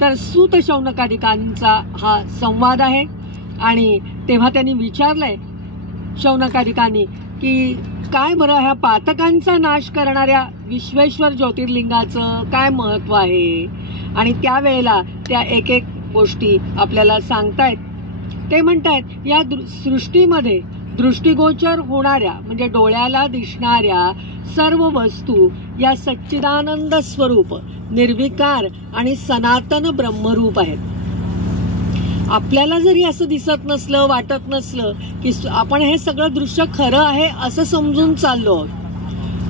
तर सूत शौनकादिकांचा हा संवाद आहे आणि तेव्हा त्यांनी विचारलंय शौनकादिकांनी की काय बरं ह्या पातकांचा नाश करणाऱ्या विश्वेश्वर ज्योतिर्लिंगाचं काय महत्व आहे. आणि त्यावेळेला त्या एक एक गोष्टी आपल्याला सांगतायत. ते म्हणतायत या सृष्टीमध्ये दृष्टिगोचर होणाऱ्या म्हणजे डोळ्याला दिसणाऱ्या सर्व वस्तू या सच्चिदानंद स्वरूप निर्विकार आणि सनातन ब्रह्मरूप आहेत. आपल्याला जरी असं दिसत नसलं वाटत नसलं की आपण हे सगळं दृश्य खरं आहे असं समजून चाललो आहोत,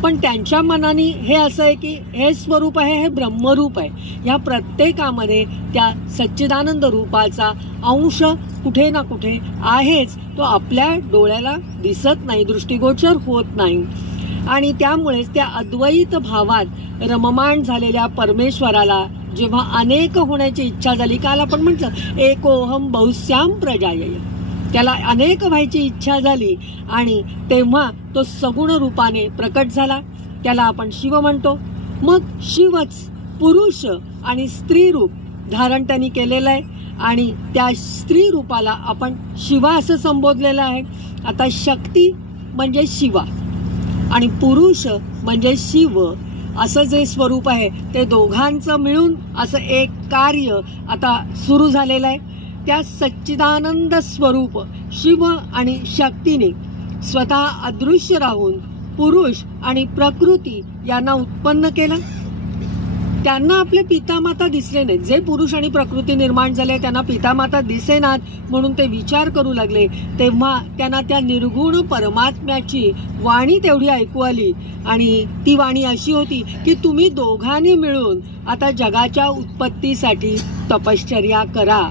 पण त्यांच्या मनाने हे असं आहे की हे स्वरूप आहे, हे ब्रह्मरूप आहे. या प्रत्येकामध्ये त्या सच्चिदानंद रूपाचा अंश कुठे ना कुठे आहेच. तो आपल्या डोळ्याला दिसत नाही, दृष्टिगोचर होत नाही. आणि त्यामुळेच त्या अद्वैत भावात रममाण झालेल्या परमेश्वराला जेव्हा अनेक होण्याची इच्छा झाली, काल आपण म्हटलं एकोहम बहुश्याम प्रजायय, त्याला अनेक व्हायची इच्छा झाली आणि तेव्हा तो सगुण रूपाने प्रकट झाला. त्याला आपण शिव म्हणतो. मग शिवच पुरुष आणि स्त्री रूप धारण त्यांनी केलेलं आहे आणि त्या स्त्री रूपाला आपण शिवा असं संबोधलेलं आहे. आता शक्ती म्हणजे शिवा आणि पुरुष म्हणजे शिव असं जे स्वरूप आहे ते दोघांचं मिळून असं एक कार्य आता सुरू झालेलं आहे. त्या सच्चिदानंद स्वरूप शिव आणि शक्तीने स्वतः अदृश्य राहून पुरुष आणि प्रकृती यांना उत्पन्न केलं. त्यांना आपले पितामाता दिसले नाहीत. जे पुरुष आणि प्रकृती निर्माण झाले त्यांना पितामाता दिसेनात म्हणून ते विचार करू लागले. तेव्हा त्यांना त्या निर्गुण परमात्म्याची वाणी तेवढी ऐकू आली आणि ती वाणी अशी होती की तुम्ही दोघांनी मिळून आता जगाच्या उत्पत्तीसाठी तपश्चर्या करा.